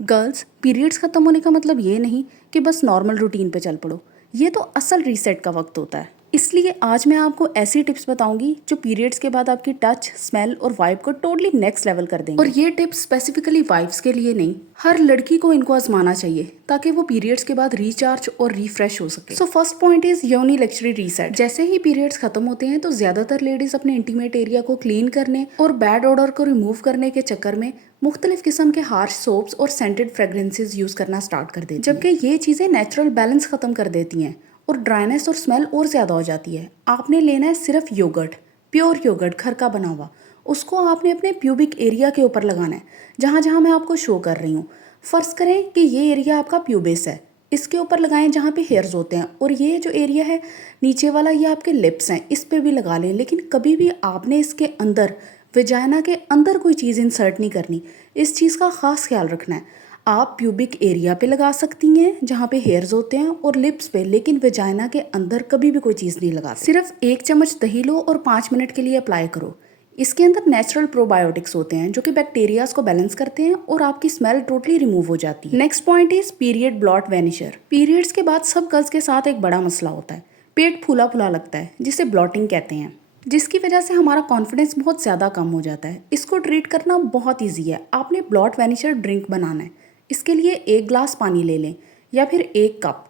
Girls, periods खत्म होने का मतलब ये नहीं कि बस नॉर्मल रूटीन पे चल पड़ो। ये तो असल रीसेट का वक्त होता है। इसलिए आज मैं आपको ऐसी टिप्स बताऊंगी जो पीरियड्स के बाद आपकी टच, स्मेल और वाइब को टोटली नेक्स्ट लेवल कर देंगे। और ये टिप्स स्पेसिफिकली वाइफ्स के लिए नहीं, हर लड़की को इनको आजमाना चाहिए ताकि वो पीरियड्स के बाद रिचार्ज और रिफ्रेश हो सके। सो फर्स्ट पॉइंट इज यूनिलैक्चुलरी रीसेट। जैसे ही पीरियड्स खत्म होते हैं तो ज्यादातर लेडीज अपने इंटीमेट एरिया को क्लीन करने और बैड ऑर्डर को रिमूव करने के चक्कर में मुख्तलिफ किस्म के हार्श सोप्स और सेंटेड फ्रेग्रेंसेज यूज करना स्टार्ट कर देती हैं, जबकि ये चीजें नेचुरल बैलेंस खत्म कर देती हैं और ड्राइनेस और स्मेल और ज्यादा हो जाती है। आपने लेना है सिर्फ योगर्ट, प्योर योगर्ट घर का बना हुआ। उसको आपने अपने प्यूबिक एरिया के ऊपर लगाना है, जहाँ जहाँ मैं आपको शो कर रही हूँ। फर्ज करें कि ये एरिया आपका प्यूबिस है, इसके ऊपर लगाएं जहाँ पे हेयर्स होते हैं, और ये जो एरिया है नीचे वाला ये आपके लिप्स हैं, इस पे भी लगा लें। लेकिन कभी भी आपने इसके अंदर, वेजाइना के अंदर कोई चीज़ इंसर्ट नहीं करनी। इस चीज़ का खास ख्याल रखना है। आप प्यूबिक एरिया पे लगा सकती हैं जहाँ पे हेयर्स होते हैं और लिप्स पे, लेकिन वेजाइना के अंदर कभी भी कोई चीज़ नहीं लगा। सिर्फ 1 चम्मच दही लो और 5 मिनट के लिए अप्लाई करो। इसके अंदर नेचुरल प्रोबायोटिक्स होते हैं जो कि बैक्टीरियाज को बैलेंस करते हैं और आपकी स्मेल टोटली रिमूव हो जाती है। Next point is period blot vanisher. Periods के बाद सब गर्ल्स के साथ एक बड़ा मसला होता है, पेट फूला फूला लगता है, जिसे ब्लॉटिंग कहते हैं, जिसकी वजह से हमारा कॉन्फिडेंस बहुत ज़्यादा कम हो जाता है। इसको ट्रीट करना बहुत ईजी है। आपने ब्लॉट वेनिशर ड्रिंक बनाना है। इसके लिए 1 ग्लास पानी ले लें या फिर 1 कप।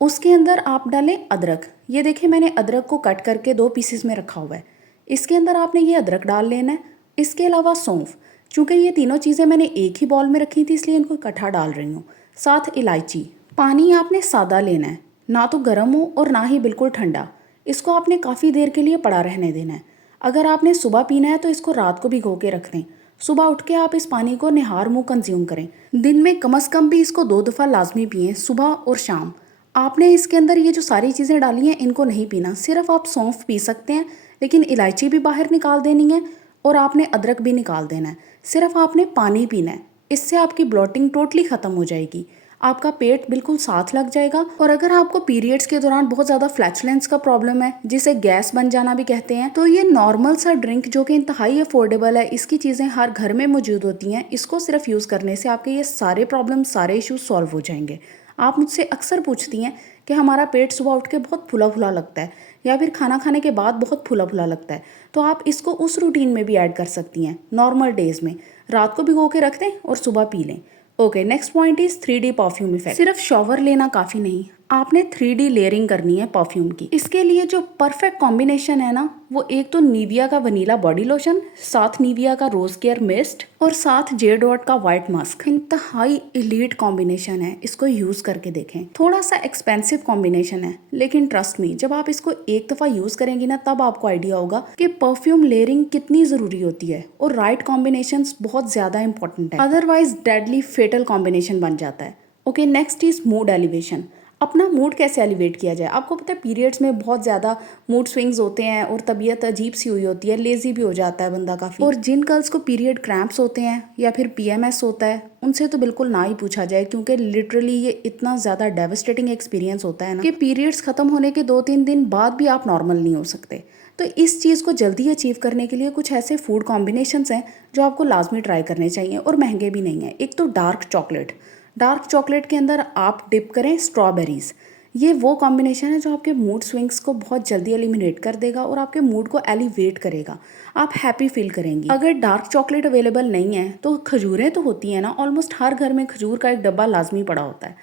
उसके अंदर आप डालें अदरक। ये देखें, मैंने अदरक को कट करके 2 पीसेस में रखा हुआ है। इसके अंदर आपने ये अदरक डाल लेना है। इसके अलावा सौंफ, चूँकि ये तीनों चीज़ें मैंने एक ही बॉल में रखी थी इसलिए इनको इकट्ठा डाल रही हूँ। साथ इलायची। पानी आपने सादा लेना है, ना तो गर्म हो और ना ही बिल्कुल ठंडा। इसको आपने काफ़ी देर के लिए पड़ा रहने देना है। अगर आपने सुबह पीना है तो इसको रात को भिगो के रख दें। सुबह उठ के आप इस पानी को निहार मुँह कंज्यूम करें। दिन में कम से कम भी इसको 2 दफ़ा लाजमी पिएं, सुबह और शाम। आपने इसके अंदर ये जो सारी चीज़ें डाली हैं इनको नहीं पीना, सिर्फ आप सौंफ पी सकते हैं, लेकिन इलायची भी बाहर निकाल देनी है और आपने अदरक भी निकाल देना है। सिर्फ आपने पानी पीना है। इससे आपकी ब्लॉटिंग टोटली ख़त्म हो जाएगी, आपका पेट बिल्कुल साथ लग जाएगा। और अगर आपको पीरियड्स के दौरान बहुत ज़्यादा फ्लैचुलेंस का प्रॉब्लम है, जिसे गैस बन जाना भी कहते हैं, तो ये नॉर्मल सा ड्रिंक जो कि इंतहाई अफोर्डेबल है, इसकी चीज़ें हर घर में मौजूद होती हैं, इसको सिर्फ यूज़ करने से आपके ये सारे प्रॉब्लम, सारे इशूज सॉल्व हो जाएंगे। आप मुझसे अक्सर पूछती हैं कि हमारा पेट सुबह उठ के बहुत फूला फूला लगता है या फिर खाना खाने के बाद बहुत फूला फूला लगता है, तो आप इसको उस रूटीन में भी ऐड कर सकती हैं। नॉर्मल डेज में रात को भिगो के रख दें और सुबह पी लें। Okay, next point is 3D perfume effect. सिर्फ शॉवर लेना काफ़ी नहीं, आपने 3D लेयरिंग करनी है परफ्यूम की। इसके लिए जो परफेक्ट कॉम्बिनेशन है ना, वो एक तो निविया का वनीला बॉडी लोशन, साथ निविया का रोज केयर मिस्ट और साथ जे डॉट का वाइट मास्क। इंतहाई एलीट कॉम्बिनेशन है, इसको यूज करके देखें। थोड़ा सा एक्सपेंसिव कॉम्बिनेशन है, लेकिन ट्रस्ट मी, जब आप इसको एक दफ़ा यूज करेंगी ना तब आपको आइडिया होगा कि परफ्यूम लेयरिंग कितनी ज़रूरी होती है और राइट कॉम्बिनेशंस बहुत ज़्यादा इंपॉर्टेंट है, अदरवाइज डेडली फेटल कॉम्बिनेशन बन जाता है। Okay, next is mood elevation. अपना मूड कैसे एलिवेट किया जाए। आपको पता है पीरियड्स में बहुत ज़्यादा मूड स्विंग्स होते हैं और तबीयत अजीब सी हुई होती है, लेजी भी हो जाता है बंदा काफ़ी। और जिन गर्ल्स को पीरियड क्रैम्प्स होते हैं या फिर PMS होता है, उनसे तो बिल्कुल ना ही पूछा जाए, क्योंकि लिटरली ये इतना ज़्यादा डेवास्टेटिंग एक्सपीरियंस होता है ना कि पीरियड्स ख़त्म होने के 2-3 दिन बाद भी आप नॉर्मल नहीं हो सकते। तो इस चीज़ को जल्दी अचीव करने के लिए कुछ ऐसे फूड कॉम्बिनेशंस हैं जो आपको लाजमी ट्राई करने चाहिए और महंगे भी नहीं हैं। एक तो डार्क चॉकलेट। डार्क चॉकलेट के अंदर आप डिप करें स्ट्रॉबेरीज। ये वो कॉम्बिनेशन है जो आपके मूड स्विंग्स को बहुत जल्दी एलिमिनेट कर देगा और आपके मूड को एलिवेट करेगा। आप हैप्पी फील करेंगी। अगर डार्क चॉकलेट अवेलेबल नहीं है तो खजूरें तो होती हैं ना, ऑलमोस्ट हर घर में खजूर का एक डब्बा लाजमी पड़ा होता है,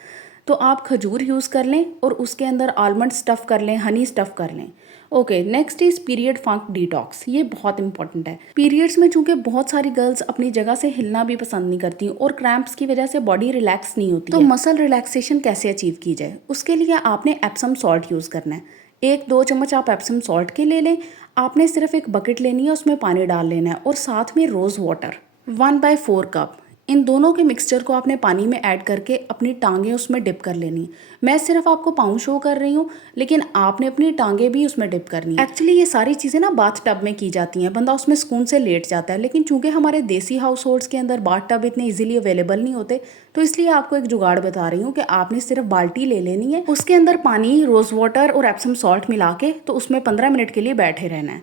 तो आप खजूर यूज़ कर लें और उसके अंदर आलमंड स्टफ़ कर लें, हनी स्टफ़ कर लें। Okay, next is period funk detox. ये बहुत इंपॉर्टेंट है। पीरियड्स में चूंकि बहुत सारी गर्ल्स अपनी जगह से हिलना भी पसंद नहीं करती और क्रैम्प्स की वजह से बॉडी रिलैक्स नहीं होती, तो मसल रिलैक्सेशन कैसे अचीव की जाए, उसके लिए आपने एप्सम सॉल्ट यूज़ करना है। 1-2 चम्मच आप एप्सम सॉल्ट के ले लें। आपने सिर्फ एक बकेट लेनी है, उसमें पानी डाल लेना है और साथ में रोज़ वाटर 1/4 कप। इन दोनों के मिक्सचर को आपने पानी में ऐड करके अपनी टांगें उसमें डिप कर लेनी। मैं सिर्फ आपको पाँव शो कर रही हूँ, लेकिन आपने अपनी टांगें भी उसमें डिप करनी है। एक्चुअली ये सारी चीज़ें ना बाथ टब में की जाती हैं, बंदा उसमें सुकून से लेट जाता है, लेकिन चूंकि हमारे देसी हाउस होल्ड्स के अंदर बाथ टब इतने इजीली अवेलेबल नहीं होते, तो इसलिए आपको एक जुगाड़ बता रही हूँ कि आपने सिर्फ बाल्टी ले लेनी है, उसके अंदर पानी, रोज़ वाटर और एप्सम सॉल्ट मिला के तो उसमें 15 मिनट के लिए बैठे रहना है।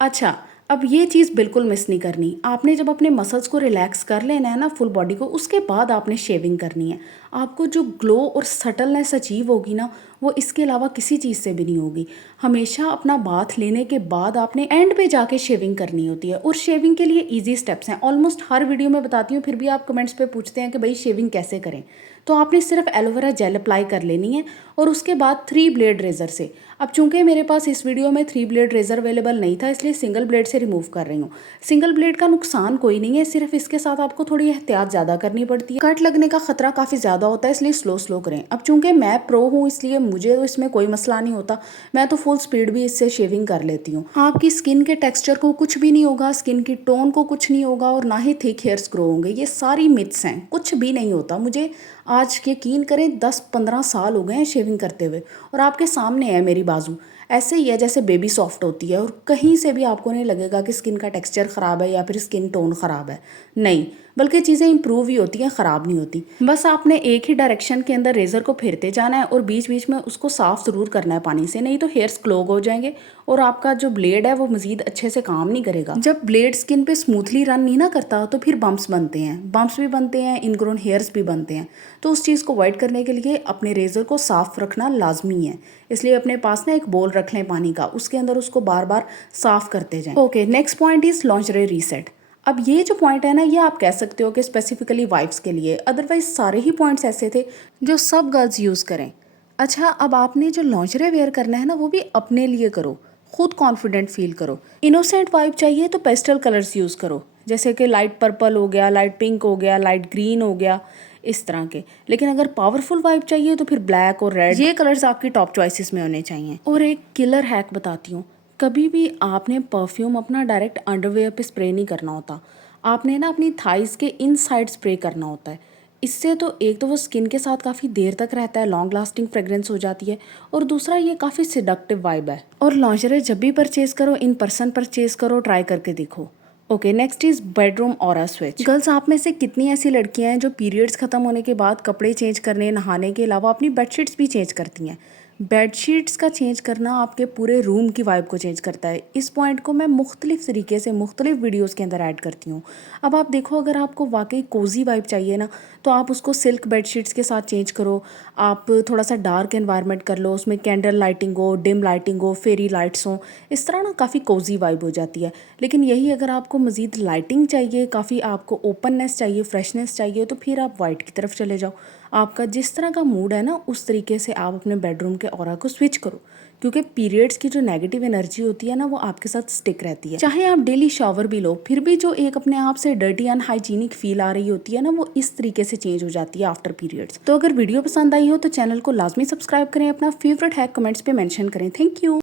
अच्छा, अब ये चीज़ बिल्कुल मिस नहीं करनी। आपने जब अपने मसल्स को रिलैक्स कर लेना है ना, फुल बॉडी को, उसके बाद आपने शेविंग करनी है। आपको जो ग्लो और सटलनेस अचीव होगी ना, वो इसके अलावा किसी चीज़ से भी नहीं होगी। हमेशा अपना बाथ लेने के बाद आपने एंड पे जाके शेविंग करनी होती है, और शेविंग के लिए ईजी स्टेप्स हैं। ऑलमोस्ट हर वीडियो में बताती हूँ, फिर भी आप कमेंट्स पे पूछते हैं कि भाई शेविंग कैसे करें। तो आपने सिर्फ एलोवेरा जेल अप्लाई कर लेनी है, और उसके बाद 3 ब्लेड रेज़र से। अब चूंकि मेरे पास इस वीडियो में 3 ब्लेड रेज़र अवेलेबल नहीं था, इसलिए सिंगल ब्लेड से रिमूव कर रही हूँ। सिंगल ब्लेड का नुकसान कोई नहीं है, सिर्फ इसके साथ आपको थोड़ी एहतियात ज़्यादा करनी पड़ती है। कट लगने का खतरा काफ़ी ज़्यादा होता है, इसलिए स्लो स्लो करें। अब चूंकि मैं प्रो हूँ, इसलिए मुझे तो इसमें कोई मसला नहीं होता। मैं तो फुल स्पीड भी इससे शेविंग कर लेती हूँ। आपकी स्किन के टेक्सचर को कुछ भी नहीं होगा, स्किन की टोन को कुछ नहीं होगा, और ना ही थिक हेयर्स ग्रो होंगे। ये सारी मिथ्स हैं, कुछ भी नहीं होता। मुझे आज यकीन करें 10-15 साल हो गए हैं शेविंग करते हुए, और आपके सामने है मेरी बाजू। ऐसे ही है जैसे बेबी सॉफ्ट होती है, और कहीं से भी आपको नहीं लगेगा कि स्किन का टेक्सचर ख़राब है या फिर स्किन टोन ख़राब है। नहीं, बल्कि चीज़ें इंप्रूव ही होती हैं, ख़राब नहीं होती। बस आपने एक ही डायरेक्शन के अंदर रेज़र को फेरते जाना है, और बीच बीच में उसको साफ़ ज़रूर करना है पानी से, नहीं तो हेयर्स क्लॉग हो जाएंगे और आपका जो ब्लेड है वो मज़ीद अच्छे से काम नहीं करेगा। जब ब्लेड स्किन पे स्मूथली रन नहीं ना करता, तो फिर बम्प्स बनते हैं, बम्प्स भी बनते हैं, इनग्रोन हेयर्स भी बनते हैं। तो उस चीज़ को अवॉइड करने के लिए अपने रेज़र को साफ़ रखना लाजमी है। इसलिए अपने पास ना एक बोल रख लें पानी का, उसके अंदर उसको बार बार साफ़ करते जाएं। Okay, next point is lingerie reset. अब ये जो पॉइंट है ना, ये आप कह सकते हो कि स्पेसिफिकली वाइफ्स के लिए, अदरवाइज सारे ही पॉइंट्स ऐसे थे जो सब गर्ल्स यूज़ करें। अच्छा, अब आपने जो लॉन्जरे वेयर करना है ना, वो भी अपने लिए करो, खुद कॉन्फिडेंट फील करो। इनोसेंट वाइब चाहिए तो पेस्टल कलर्स यूज़ करो, जैसे कि लाइट पर्पल हो गया, लाइट पिंक हो गया, लाइट ग्रीन हो गया, इस तरह के। लेकिन अगर पावरफुल वाइब चाहिए तो फिर ब्लैक और रेड, ये कलर्स आपकी टॉप चॉइसेस में होने चाहिए। और एक किलर हैक बताती हूँ, कभी भी आपने परफ्यूम अपना डायरेक्ट अंडरवेयर पे स्प्रे नहीं करना होता। आपने ना अपनी थाइस के इनसाइड स्प्रे करना होता है। इससे तो एक तो वो स्किन के साथ काफ़ी देर तक रहता है, लॉन्ग लास्टिंग फ्रेग्रेंस हो जाती है, और दूसरा ये काफ़ी सिडक्टिव वाइब है। और लॉन्जरे जब भी परचेज करो, इन पर्सन परचेज करो, ट्राई करके देखो। Okay, next is bedroom aura switch. Girls, आप में से कितनी ऐसी लड़कियां हैं जो पीरियड्स खत्म होने के बाद कपड़े चेंज करने, नहाने के अलावा अपनी बेडशीट्स भी चेंज करती हैं? बेडशीट्स का चेंज करना आपके पूरे रूम की वाइब को चेंज करता है। इस पॉइंट को मैं मुख्तलिफ तरीके से मुख्तलिफ वीडियोस के अंदर ऐड करती हूँ। अब आप देखो, अगर आपको वाकई कोजी वाइब चाहिए ना, तो आप उसको सिल्क बेडशीट्स के साथ चेंज करो। आप थोड़ा सा डार्क एनवायरनमेंट कर लो, उसमें कैंडल लाइटिंग हो, डिम लाइटिंग हो, फेरी लाइट्स हो, इस तरह ना काफ़ी कोजी वाइब हो जाती है। लेकिन यही अगर आपको मज़ीद लाइटिंग चाहिए, काफ़ी आपको ओपननेस चाहिए, फ्रेशनेस चाहिए, तो फिर आप वाइट की तरफ चले जाओ। आपका जिस तरह का मूड है ना, उस तरीके से आप अपने बेडरूम के ऑरा को स्विच करो, क्योंकि पीरियड्स की जो नेगेटिव एनर्जी होती है ना, वो आपके साथ स्टिक रहती है। चाहे आप डेली शावर भी लो, फिर भी जो एक अपने आप से डर्टी अनहाइजीनिक फील आ रही होती है ना, वो इस तरीके से चेंज हो जाती है आफ्टर पीरियड्स। तो अगर वीडियो पसंद आई हो तो चैनल को लाजमी सब्सक्राइब करें, अपना फेवरेट हैक कमेंट्स पे मेंशन करें। Thank you.